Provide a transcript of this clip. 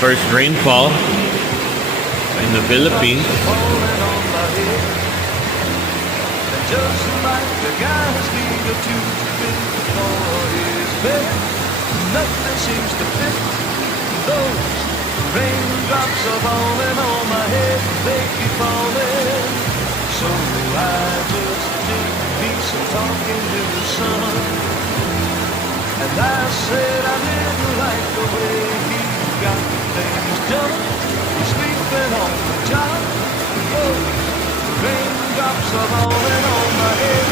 First rainfall in the Philippines. Just like the guy's need a toothpick for his bed, nothing seems to fit. Those raindrops are falling on my head, they keep falling. So I just did me some talking to the summer, and I said I didn't like the way he got things done. He's sleeping on the job. Those raindrops are falling on my head.